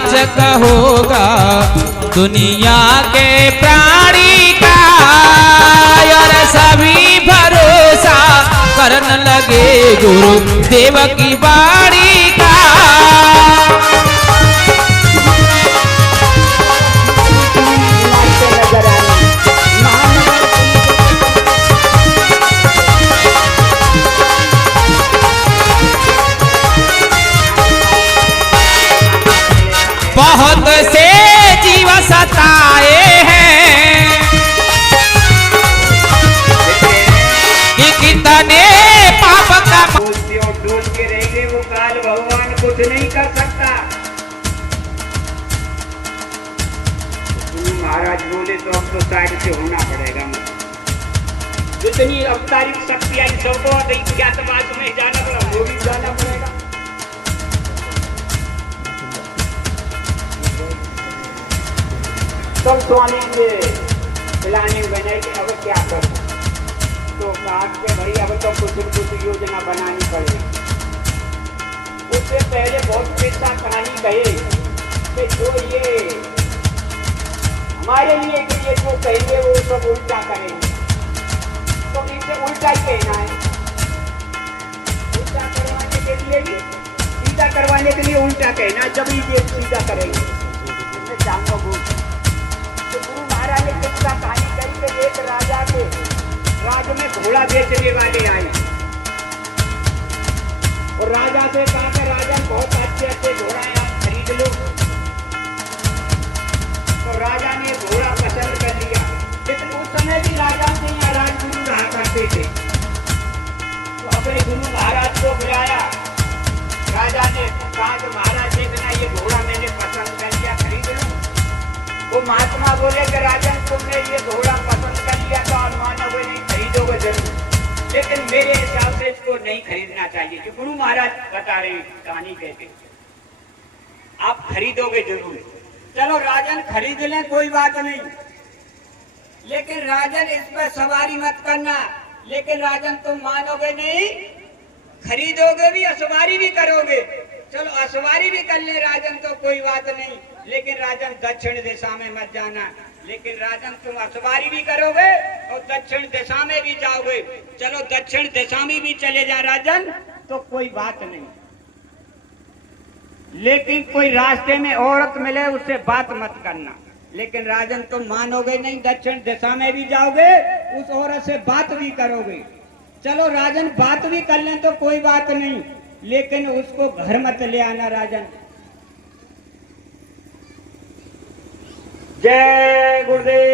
वाचक होगा दुनिया के प्राणी का, और सभी भरोसा करने लगे गुरु देव की बाणी का। बहुत से जीव सताए हैं कि कितने पाप का डूब के रहेंगे, वो काल भगवान कुछ नहीं कर सकता। महाराज बोले तो अब तो साइड से होना पड़ेगा, जितनी अवतारिक शक्ति आई सबको ज्ञातवास में जाना पड़ा, वो भी जाना पड़ेगा। सब स्वामी के प्लानिंग बनाई कि अब क्या करूं, तो कहा कि भाई अब तो कुछ योजना बनानी पड़ेगी। उससे पहले बहुत पैसा कहानी कहे कि जो ये हमारे लिए कि ये जो कहेंगे वो सब उल्टा करेंगे, तो इसे उल्टा ही कहना है। उल्टा करवाने के लिए भी सीधा करवाने के लिए उल्टा कहना, जब ये सीधा करेंगे जानो भूल। तो गुरु महाराज ने किस्सा कहानी कही कि एक राजा के राज में घोड़ा बेचने वाले आए और राजा से कहा कि राजा बहुत अच्छे अच्छे घोड़ा आप खरीद लो। तो राजा ने घोड़ा पसंद कर लिया, लेकिन उस समय भी राजा से यहाँ राजगुरु रहा करते थे। तो अपने गुरु महाराज को बुलाया, राजा ने कहा कि महाराज देखना ये घोड़ा मैंने पसंद कर लिया, खरीद लो। वो महात्मा बोले कि राजन तुमने ये घोड़ा पसंद कर लिया तो मानोगे नहीं, खरीदोगे जरूर, लेकिन मेरे हिसाब से इसको नहीं खरीदना चाहिए। जो गुरु महाराज बता रहे हैं कहानी कहते, आप खरीदोगे जरूर। चलो राजन खरीद लें, कोई बात नहीं, लेकिन राजन इस पर सवारी मत करना। लेकिन राजन तुम मानोगे नहीं, खरीदोगे भी, असवारी भी करोगे। चलो असवारी भी कर ले राजन तो कोई बात नहीं, लेकिन राजन दक्षिण दिशा में मत जाना। लेकिन राजन तुम असवारी भी करोगे और दक्षिण दिशा में भी जाओगे, चलो दक्षिण दिशा में भी चले जा राजन तो कोई बात नहीं, लेकिन कोई रास्ते में औरत मिले उससे बात मत करना। लेकिन राजन तुम मानोगे नहीं, दक्षिण दिशा में भी जाओगे, उस औरत से बात भी करोगे। चलो राजन बात भी कर लें तो कोई बात नहीं, लेकिन उसको घर मत ले आना राजन। जय गुरुदेव।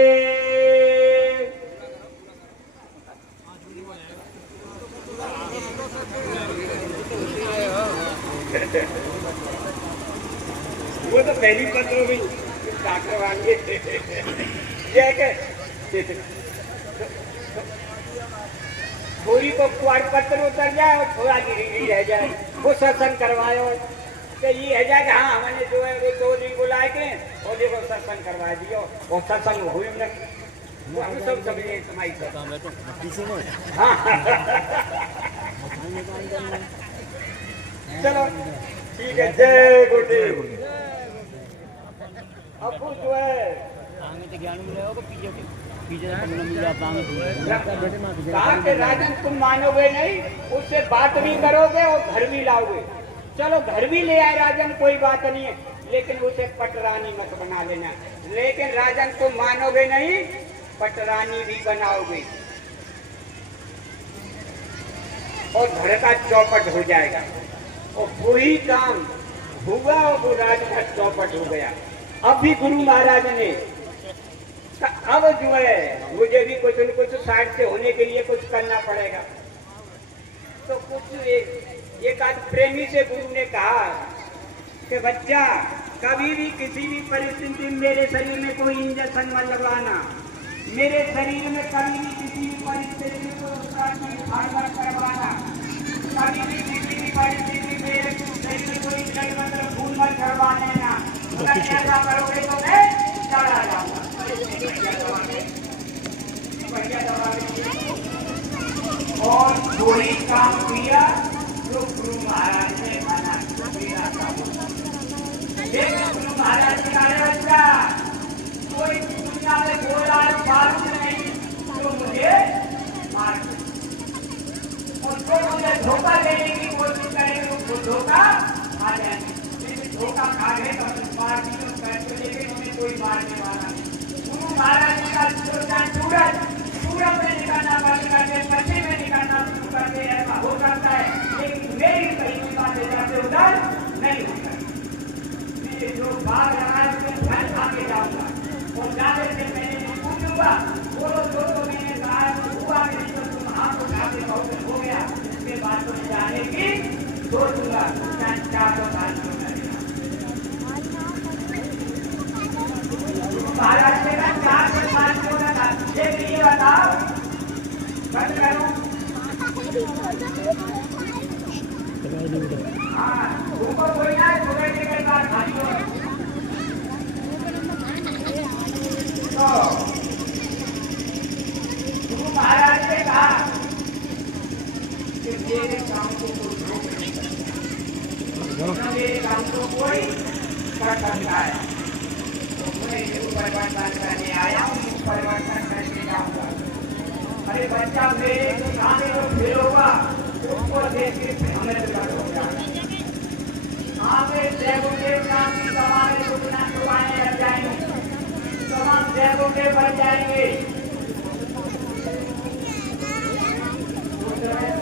वो तो पहली पत्र हो गई डॉक्टर वाले जय के थोड़ी को कुआर पत्र उतर जाए और थोड़ा गिरी रह जाए, वो सत्संग करवाए तो ये है जाए कि हाँ हमने जो है वो 2 दिन बुलाए के और देखो सत्संग करवा दियो और सत्संग हुई न, वो हम सब समझे तुम्हारी हाँ चलो ठीक है। जय गुरुदेव। अब जो है ज्ञान कहा राजन तुम मानोगे नहीं, उससे बात भी करोगे और घर भी लाओगे। चलो घर भी ले आए राजन, कोई बात नहीं है, लेकिन उसे पटरानी मत बना लेना। लेकिन राजन तुम मानोगे नहीं, पटरानी भी बनाओगे और घर का चौपट हो जाएगा। और वही काम हुआ और वो राजघाट चौपट हो गया। अब भी गुरु महाराज ने अब जो है मुझे भी कुछ न कुछ साइड से होने के लिए कुछ करना पड़ेगा। तो कुछ एक आध प्रेमी से गुरु ने कहा कि बच्चा कभी भी किसी भी परिस्थिति में मेरे शरीर में कोई इंजेक्शन मत लगवाना, मेरे शरीर में कभी भी किसी भी परिस्थिति में कोई करवाना, कभी भी किसी भी परिस्थिति में मेरे शरीर में कोई ब्लड मतलब खून मत करवा लेना। अगर ऐसा करोगे तो मैं चला जाऊंगा। और वही काम किया जो गुरु महाराज ने मना किया था। गुरु भागे तो मार दी तो पैसे लेकिन उन्हें कोई मारने वाला नहीं। गुरु महाराज जी का सूरज में निकालना बंद करके पश्चिम में निकालना शुरू करके ऐसा हो सकता है, लेकिन मेरी कहीं बात जाते उधर नहीं होता। मैं जो बात रहा है उसमें घर खा के जाऊंगा और जाने से मैंने पूछूंगा बोलो जो मैंने कहा हुआ नहीं तो तुम हाथ उठा के बहुत हो गया, इसके बाद तो जाने की सोचूंगा 400 साल महाराष्ट्र का 4 से 5 क्यों ना था, लेकिन ये बताओ बंद करो। हाँ उनको कोई ना सुबह के बाद खाली हो तो गुरु महाराज ने कहा कि मेरे काम को कोई रोक नहीं सकता, मेरे काम को कोई कर सकता है। मैं परिवर्तन करने आया हूँ, परिवर्तन करके जाऊंगा। अरे बच्चा मेरे सामने जो फेल होगा उसको देख के हमें होगा। हमें देवदेव नाम की समाज सूचना करवाने लग जाएंगे, तमाम देवदेव बन जाएंगे।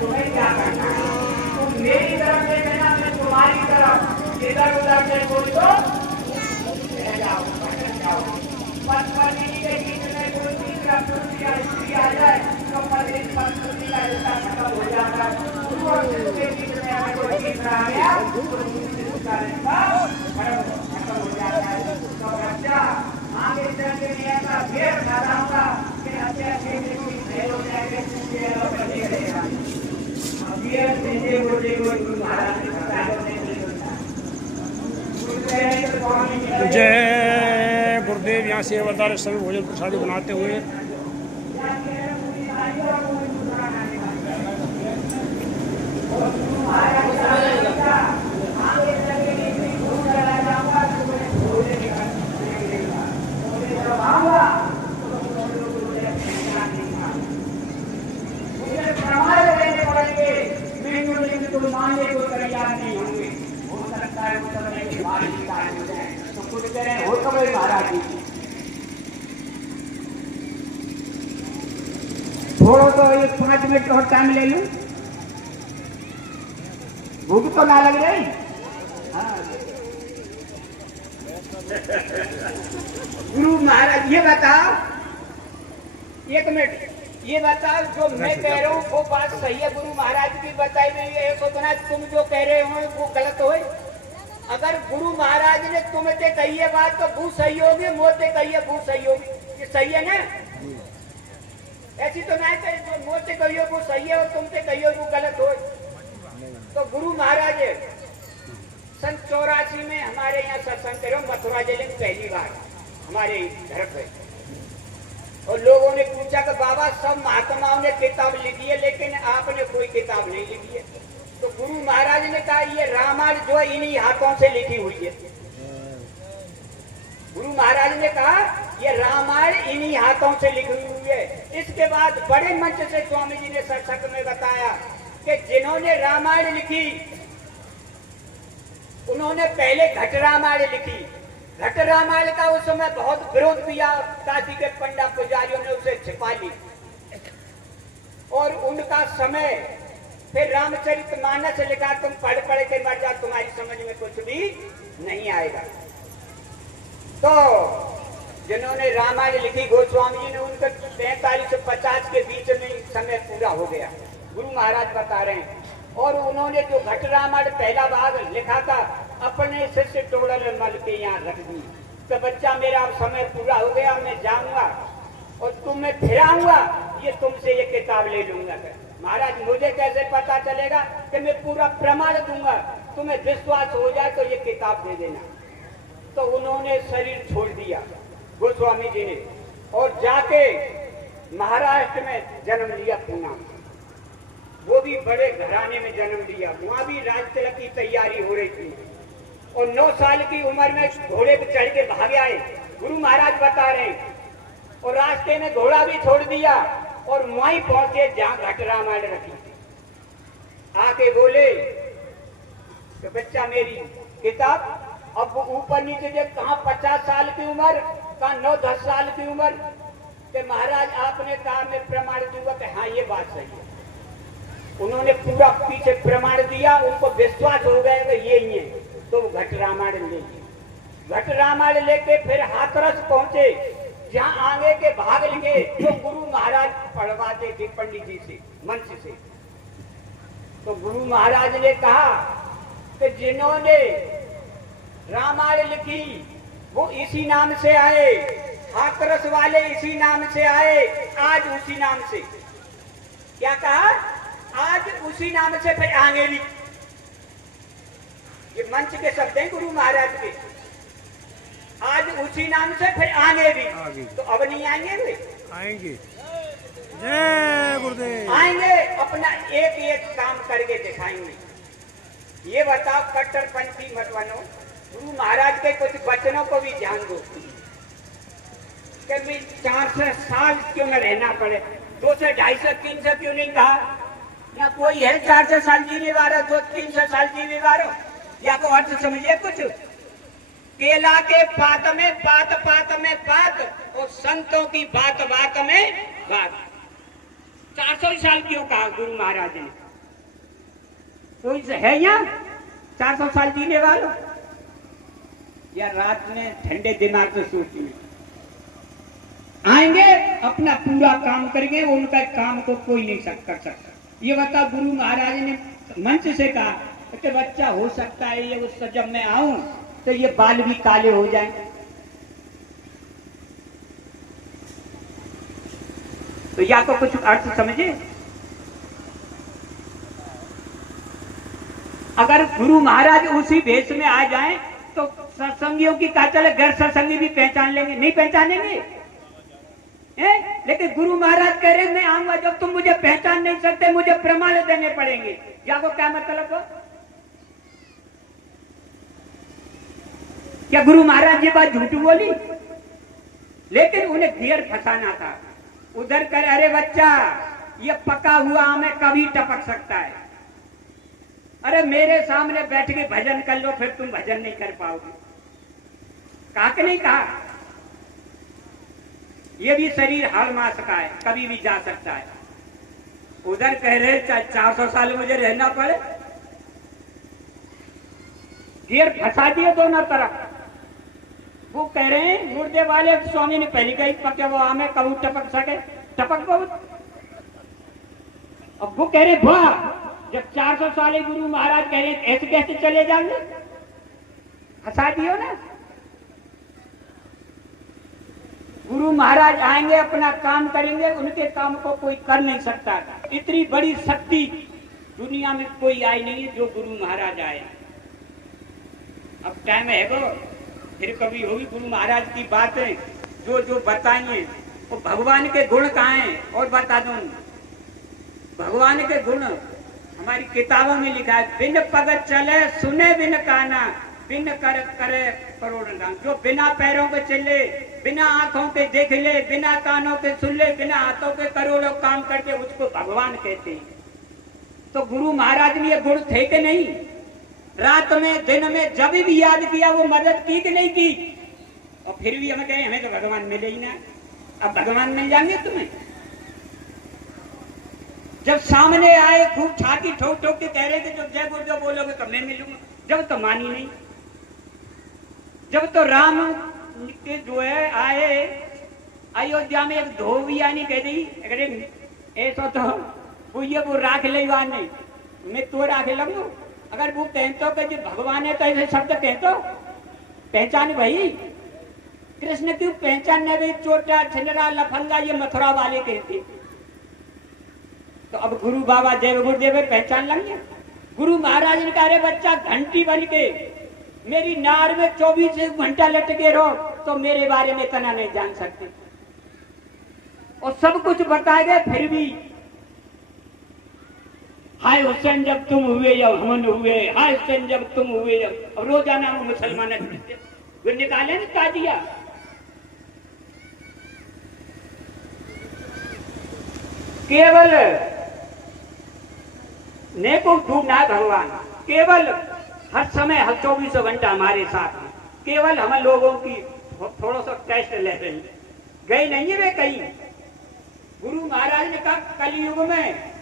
तुम्हें क्या करना है, तुम मेरी तरफ से कहना, मैं तुम्हारी तरफ, इधर उधर से बोल दो पत्नी के बीच में कोई तीसरा पुरुष या स्त्री आ जाए तो इस संस्कृति का रिश्ता खत्म हो जाता है। उसके बीच में अगर कोई तीसरा आ गया तो उसका रिश्ता खत्म हो जाता है। तो बच्चा आगे चल के मैं ऐसा फेर डालूंगा कि अच्छे अच्छे कोई फेल हो जाएंगे, जय गुरुदेव। यहाँ सेवादार सभी भोजन प्रसादी बनाते हुए थोड़ा तो 5 मिनट और टाइम ले लूं, भूख तो ना लग रही। गुरु महाराज ये बताओ, 1 मिनट ये बताओ, जो मैं कह रहा हूँ वो बात सही है, गुरु महाराज की बताई हुई है, तुम जो कह रहे हो वो गलत हो। अगर गुरु महाराज ने तुमसे कही है बात तो वो सही होगी, मोते कही है वो सही होगी, ये सही है ना? ऐसी तो नहीं कही, जो मोते कही हो वो सही है और तुमसे कही हो वो गलत हो। तो गुरु महाराज सन 84 में हमारे यहाँ सत्संग करो, मथुरा जिले में पहली बार हमारे घर पे, और लोगों ने पूछा कि बाबा सब महात्माओं ने किताब लिखी है लेकिन आपने कोई किताब नहीं लिखी है। तो गुरु महाराज ने कहा ये रामायण जो है इन्हीं हाथों से लिखी हुई है। गुरु महाराज ने कहा ये रामायण इन्हीं हाथों से लिखी हुई है। इसके बाद बड़े मंच से स्वामी जी ने सत्संग में बताया कि जिन्होंने रामायण लिखी उन्होंने पहले घट रामायण लिखी। घट रामायण का उस समय बहुत विरोध किया, काशी के पंडा पुजारियों ने उसे छिपा ली और उनका समय फिर रामचरितमानस लिखा, तुम पढ़ के मर जाओ, तुम्हारी समझ में कुछ भी नहीं आएगा। तो जिन्होंने रामायण लिखी गोस्वामी जी ने, उनका 43 से 50 के बीच में समय पूरा हो गया, गुरु महाराज बता रहे हैं। और उन्होंने जो घट रामायण पहला भाग लिखा था अपने शिष्य टोडर मल के यहाँ रख दी। तो बच्चा मेरा अब समय पूरा हो गया, मैं जाऊंगा और तुम्हें फिर आऊंगा, ये तुमसे ये किताब ले लूंगा। महाराज मुझे कैसे पता चलेगा कि मैं पूरा प्रमाण दूंगा, तुम्हें विश्वास हो जाए तो ये किताब दे देना। तो उन्होंने शरीर छोड़ दिया गोस्वामी जी ने और जाके महाराष्ट्र में जन्म लिया, पूना। वो भी बड़े घराने में जन्म लिया, वहां भी राज तिलक की तैयारी हो रही थी और 9 साल की उम्र में घोड़े पे चढ़ के भाग आए, गुरु महाराज बता रहे हैं। और रास्ते में घोड़ा भी छोड़ दिया और वहीं पहुंचे जहां घट रामायण रखी थी। आके बोले तो बच्चा मेरी किताब अब वो ऊपर नीचे देख, कहाँ 50 साल की उम्र, कहाँ 9-10 साल की उम्र। कि महाराज आपने कहा, मैं प्रमाण दूंगा कि हाँ ये बात सही है। उन्होंने पूरा पीछे प्रमाण दिया, उनको विश्वास हो गया कि ये ही है। तो घट रामायण ले लिया। घट रामायण लेके फिर हाथरस पहुंचे, जहाँ आगे के भाग लिखे जो गुरु महाराज पढ़वाते थे पंडित जी से, मंच से। तो गुरु महाराज ने कहा कि जिन्होंने रामायण लिखी वो इसी नाम से आए, हाथरस वाले इसी नाम से आए, आज उसी नाम से। क्या कहा? आज उसी नाम से फिर आगे भी। ये मंच के शब्द हैं गुरु महाराज के। आज उसी नाम से फिर आगे भी। तो अब नहीं आएंगे वे? आएंगे। जय गुरुदेव। आएंगे, अपना एक एक काम करके दिखाएंगे। ये बताओ कट्टरपंथी मत बनो, गुरु महाराज के कुछ वचनों को भी ध्यान दो। कि 400 साल क्यों न रहना पड़े, 200, 250, 300 क्यों नहीं कहा? या कोई है 400 साल जीने वाला, 200-300 साल जीने वाला? या को अर्थ समझिए कुछ। केला के पात में पात, पात में पात, और संतों की बात बात में बात। 400 साल क्यों कहा गुरु महाराज ने? कोई है यहाँ 400 साल जीने वालों? या रात में ठंडे दिमाग से सोचिए। आएंगे, अपना पूरा काम करेंगे, उनका काम को कोई नहीं कर सकता। ये बता, गुरु महाराज ने मंच से कहा कि बच्चा हो सकता है ये उससे जब मैं आऊं तो ये बाल भी काले हो जाएं। तो या तो कुछ अर्थ समझे। अगर गुरु महाराज उसी भेष में आ जाएं तो सत्संगियों की क्या चले, गैर सत्संगी भी पहचान लेंगे? नहीं पहचानेंगे। लेकिन गुरु महाराज कह रहे मैं आऊंगा, जब तुम मुझे पहचान नहीं सकते मुझे प्रमाण देने पड़ेंगे। या को क्या मतलब हो? क्या गुरु महाराज ये बात झूठ बोली? लेकिन उन्हें घेर फंसाना था। उधर कर, अरे बच्चा ये पका हुआ आम कभी टपक सकता है। अरे मेरे सामने बैठ के भजन कर लो, फिर तुम भजन नहीं कर पाओगे। कहा कि नहीं कहा? ये भी शरीर हर मास का है, कभी भी जा सकता है। उधर कह रहे 400 साल मुझे रहना पड़े। घेर फंसा दिए दोनों तरफ। वो कह रहे हैं गुरुदेव वाले स्वामी ने पहले कही पके वो आमे कबू टपक सके, टपक बहुत। अब वो कह रहे वाह, जब 400 साल गुरु महाराज कह रहे ऐसे कैसे चले जाएंगे? फंसा दियो ना। गुरु महाराज आएंगे, अपना काम करेंगे, उनके काम को कोई कर नहीं सकता। इतनी बड़ी शक्ति दुनिया में कोई आई नहीं जो गुरु महाराज आए। अब टाइम है वो, फिर कभी होगी गुरु महाराज की बातें जो जो बताएंगे। वो भगवान के गुण कहाँ हैं और बता दूं। भगवान के गुण हमारी किताबों में लिखा है, बिन पग चले सुने बिन काना, बिन कर करे करोड़ नाम। जो बिना पैरों के चले, बिना आंखों के देख ले, बिना कानों के सुन ले, बिना हाथों के करोड़ों काम करके, उसको भगवान कहते हैं। तो गुरु महाराज में ये गुण थे कि नहीं? रात में दिन में जब भी याद किया वो मदद की कि नहीं की? और फिर भी हमें कहे हमें तो भगवान मिले ही ना। अब भगवान मिल जाएंगे तुम्हें? जब सामने आए खूब छाती ठोक ठोक के कह रहे थे जो जय गुरुदेव बोलोगे तो मैं मिलूंगा, जब तो मानी नहीं। जब तो राम के जो है आए अयोध्या में, एक धोबिया नहीं कह दी अरे ऐसा तो वो राख ले नहीं, मैं तो राख लगू। अगर वो कहते कि जो भगवान है तो ऐसे शब्द कहते पहचान भाई। कृष्ण क्यों पहचानने गई? चोटा छिंदरा लफंगा ये मथुरा वाले कहते। तो अब गुरु बाबा जय गुरुदेव पहचान लेंगे। गुरु महाराज ने कहा, अरे बच्चा घंटी बन के मेरी नार में 24 घंटा लटके रहो तो मेरे बारे में इतना नहीं जान सकते। और सब कुछ बताए गए, फिर भी हाय हुसैन जब तुम हुए या हमन हुए, हाय हुसैन जब तुम हुए। अब रोजाना मुसलमान निकाले ना का दिया। केवल ने को ढूंढना भगवान, केवल हर समय हर 24 घंटा हमारे साथ है। केवल हम लोगों की थोड़ा सा टेस्ट लेते हैं, गए नहीं है वे कहीं। गुरु महाराज ने कहा कलयुग में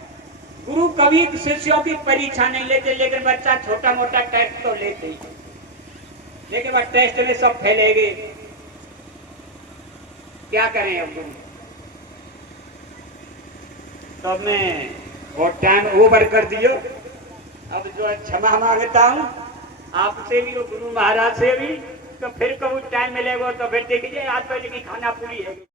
गुरु कभी शिष्यों की परीक्षा नहीं लेते, लेकिन बच्चा छोटा मोटा टेस्ट तो लेते ही, लेकिन वह टेस्ट में सब फैलेंगे, क्या करें अब गुरु। तो अब मैं बहुत टाइम ओवर कर दियो, अब जो है क्षमा मांगता हूँ आपसे भी और गुरु महाराज से भी। तो फिर कभी टाइम मिलेगा तो फिर देखिए आज पहले की खाना पूरी है।